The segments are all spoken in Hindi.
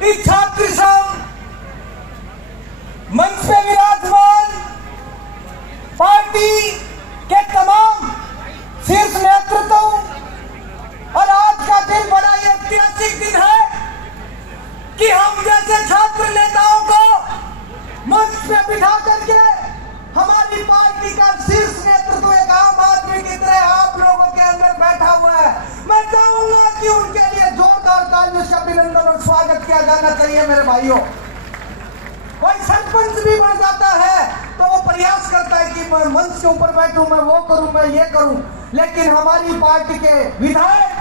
इस छात्र संघ मंच पे विराजमान पार्टी के तमाम शीर्ष नेतृत्व और आज का दिन बड़ा ही ऐतिहासिक दिन है कि हम जैसे छात्र नेताओं को मंच पे बिठा करके हमारी पार्टी का शीर्ष नेतृत्व एक आम आदमी की तरह आप लोगों के अंदर बैठा हुआ है। मैं चाहूंगा कि उनके लिए जोरदार तालियों से अभिनंदन और स्वागत किया जाना चाहिए। मेरे भाइयों, कोई सरपंच भी बन जाता है तो वो प्रयास करता है कि मैं मंच के ऊपर बैठूं, मैं वो करूं, मैं ये करूं, लेकिन हमारी पार्टी के विधायक,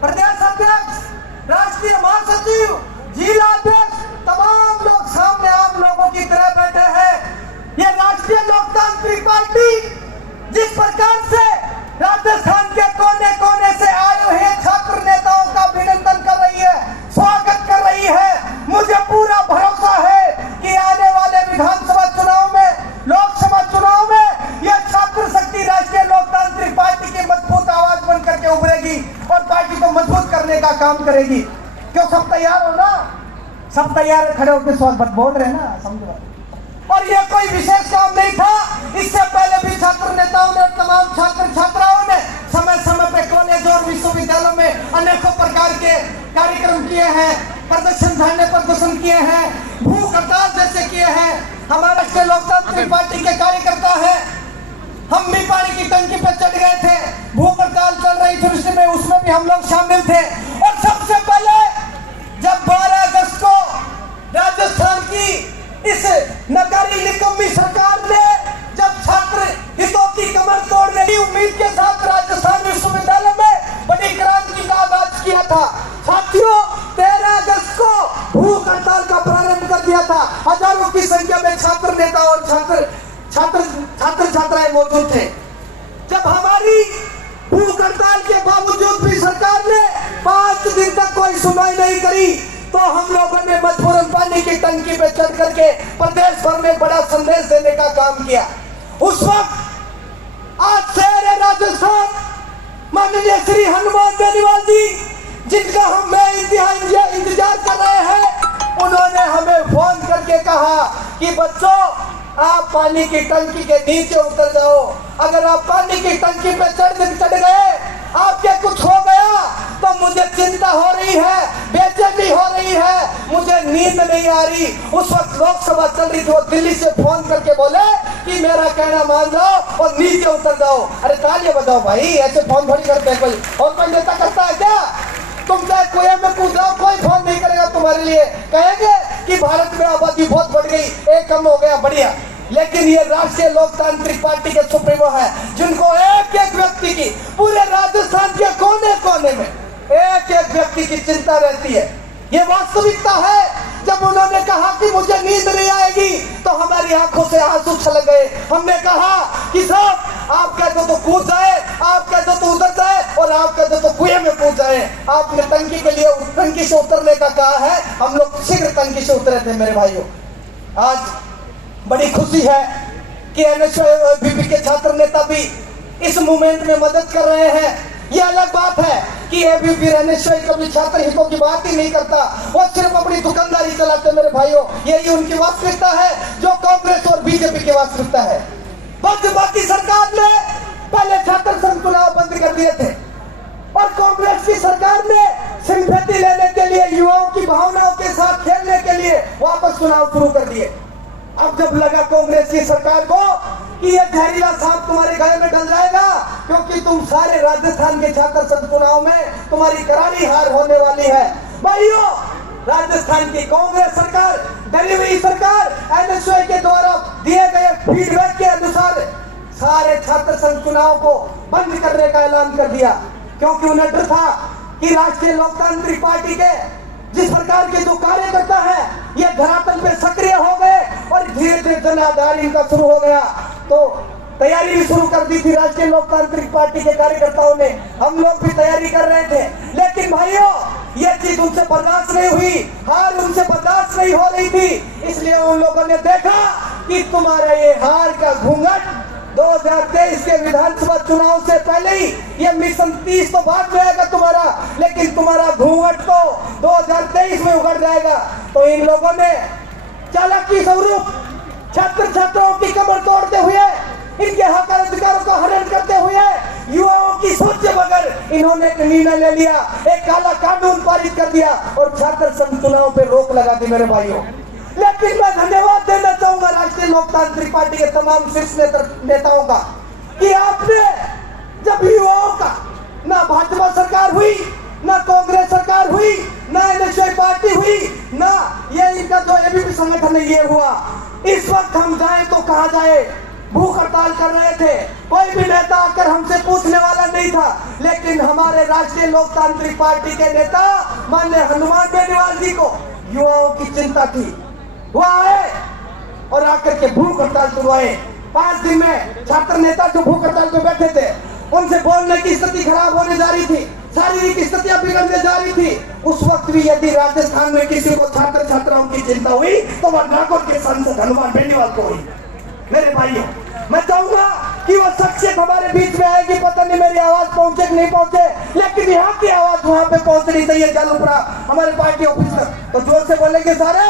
प्रदेश अध्यक्ष, राष्ट्रीय महासचिव, जिला अध्यक्ष, तमाम लोग सामने आम लोगों की तरह बैठे हैं। ये राष्ट्रीय लोकतांत्रिक पार्टी जिस प्रकार से राजस्थान के कोने कोने से आए हुए छात्र नेताओं का अभिनंदन कर रही है, स्वागत कर रही है, मुझे पूरा भरोसा है कि आने वाले विधानसभा चुनाव में, लोकसभा चुनाव में यह छात्र शक्ति राष्ट्रीय लोकतांत्रिक पार्टी की मजबूत आवाज बनकर के उभरेगी और पार्टी को मजबूत करने का काम करेगी। क्यों सब तैयार हो ना? सब तैयार खड़े होकर स्वागत बोल रहे हैं ना, समझो। और यह कोई विशेष काम नहीं था। इससे पहले भी छात्र नेताओं ने, तमाम छात्र छात्राओं ने समय समय पे कॉलेज और विश्वविद्यालयों में अनेकों प्रकार के कार्यक्रम किए हैं, प्रदर्शन, धरने प्रदर्शन किए हैं, भूख हड़ताल जैसे किए हैं। हमारे राष्ट्रीय लोकतांत्रिक पार्टी के कार्यकर्ता है, हम भी पानी की टंकी पे चढ़ गए थे, भूख हड़ताल चल रही थी उसमें, उसमें भी हम लोग शामिल थे। और सबसे पहले जब 12 अगस्त को राजस्थान की इस नकारी निकम्मी सरकार ने जब छात्र हितों की कमर तोड़ने की उम्मीद के साथ राजस्थान विश्वविद्यालय में बड़ी क्रांति का आगाज किया था, साथियों 13 अगस्त को भूख हड़ताल का प्रारंभ कर दिया था। हजारों की संख्या में छात्र नेता और छात्र छात्राएं मौजूद थे। जब हमारी भूख हड़ताल के बावजूद भी सरकार ने 5 दिन तक कोई सुनवाई नहीं करी तो हम लोगों ने मजबूरन पानी की टंकी पे चढ़ करके प्रदेश भर में बड़ा संदेश देने का काम किया। उस वक्त आज शहर राजस्थान माननीय श्री हनुमान बेनीवाल जी, जिनका हम इंतजार कर रहे हैं, उन्होंने हमें फोन करके कहा कि बच्चों आप पानी की टंकी के नीचे उतर जाओ। अगर आप पानी की टंकी पे चढ़ गए, आपके कुछ हो गया तो मुझे चिंता हो रही है, बेचैनी हो रही है, मुझे नींद नहीं आ रही। उस वक्त लोकसभा चल रही थी, वो दिल्ली से फोन करके बोले कि मेरा कहना मान जाओ और नीचे उतर जाओ। अरे तालियां बजाओ भाई, ऐसे फोन थोड़ी करते हैं कोई, और कोई नेता करता है क्या? तुम चाहे कुएं में कूद जाओ, कोई फोन नहीं करेगा तुम्हारे लिए। कहेंगे कि भारत में आबादी बहुत बढ़ गई, एक कम हो गया, बढ़िया। लेकिन ये राष्ट्रीय लोकतांत्रिक पार्टी के सुप्रीमो है, जिनको एक एक व्यक्ति की, पूरे राजस्थान के कोने कोने में एक एक व्यक्ति की चिंता रहती है। ये वास्तविकता है। जब उन्होंने कहा कि मुझे नींद नहीं आएगी तो हमारी आंखों से आंसू छलक गए। हमने कहा कि साहब आप कहते तो कूद जाए, आप कहते तो उतर जाए, और आप कहते तो कुएं में कूद जाए। आपने टंकी के लिए टंकी से उतरने का कहा है, हम लोग शीघ्र टंकी से उतरे थे। मेरे भाइयों, आज बड़ी खुशी है कि एनएसयूआई के छात्र नेता भी इस मूवमेंट में मदद कर रहे हैं। ये अलग बात है कि एबीपी एनएसयूआई कभी छात्र हितों की बात ही नहीं करता, वो सिर्फ अपनी दुकानदारी चलाते। मेरे भाइयों, यही उनकी वास्तविकता है, जो कांग्रेस और बीजेपी की वास्तविकता है। बाकी सरकार ने पहले छात्र संघ चुनाव बंद कर दिए थे और कांग्रेस की सरकार ने सिंपैथी लेने के लिए, युवाओं की भावनाओं के साथ खेलने के लिए वापस चुनाव शुरू कर दिए। अब जब लगा कांग्रेस की सरकार को कि ये जहरीला सांप तुम्हारे गले में डल जाएगा, क्योंकि तुम सारे राजस्थान के छात्र संघ चुनाव में तुम्हारी करारी हार होने वाली है। भाइयों, राजस्थान की कांग्रेस सरकार, डली हुई सरकार, एनएसयूआई के द्वारा दिए गए फीडबैक के अनुसार सारे छात्र संघ चुनाव को बंद करने का ऐलान कर दिया, क्योंकि उन्हें डर था कि राष्ट्रीय लोकतांत्रिक पार्टी के जिस प्रकार के जो कार्यकर्ता है ये धरातल पे सक्रिय हो गए और धीरे धीरे जन आधार इनका शुरू हो गया। तो तैयारी भी शुरू कर दी थी राष्ट्रीय लोकतांत्रिक पार्टी के कार्यकर्ताओं ने, हम लोग भी तैयारी कर रहे थे। लेकिन भाइयों, ये चीज उनसे बर्दाश्त नहीं हुई, हार उनसे बर्दाश्त नहीं हो रही थी। इसलिए उन लोगों ने देखा कि तुम्हारा ये हार का घूंघट 2023 के विधानसभा चुनाव से पहले ही ये मिशन 30 तो बाद में आएगा तुम्हारा, लेकिन तुम्हारा घूंघट तो 2023 में उगड़ जाएगा। तो इन लोगों ने चालाकी स्वरूप छात्र छात्राओं की कमर तोड़ते हुए, इनके हक अधिकारों का हनन करते हुए, युवाओं की सोच के बगैर इन्होंने एक निर्णय ले लिया, एक काला कानून पारित कर दिया और छात्र संघ चुनाव पे रोक लगा दी मेरे भाइयों। लेकिन मैं धन्यवाद देना चाहूंगा राष्ट्रीय लोकतांत्रिक पार्टी के तमाम शीर्ष नेताओं का कि आपने जब युवाओं का ना भाजपा सरकार हुई, ना कांग्रेस सरकार हुई, ना एनएसयूआई पार्टी हुई, ना ये इनका जो एबीपी संगठन है ये हुआ, इस वक्त हम जाए तो कहां जाए? भूख हड़ताल कर रहे थे, कोई भी नेता आकर हमसे पूछने वाला नहीं था, लेकिन हमारे राष्ट्रीय लोकतांत्रिक पार्टी के नेता माननीय हनुमान बेनीवाल जी को युवाओं की चिंता थी। वो आए और आकर के भूख हड़ताल तुड़वाए। 5 दिन में छात्र नेता जो भूख हड़ताल पे बैठे थे उनसे बोलने की स्थिति खराब होने जा रही थी, शारीरिक स्थितियां बिगड़ने जा रही थी। उस वक्त भी यदि राजस्थान में किसी को छात्र छात्राओं की चिंता हुई तो वह नागौर के सांसद हनुमान बेनीवाल को हुई। मेरे भाइयों, मैं चाहूंगा कि वो शख्सियत हमारे बीच में आएगी, पता नहीं मेरी आवाज पहुंचे कि नहीं पहुंचे, लेकिन यहाँ की आवाज वहां पे पहुंचनी चाहिए। जालूपुरा हमारे पार्टी ऑफिस तक तो जोर से बोलेंगे सारे।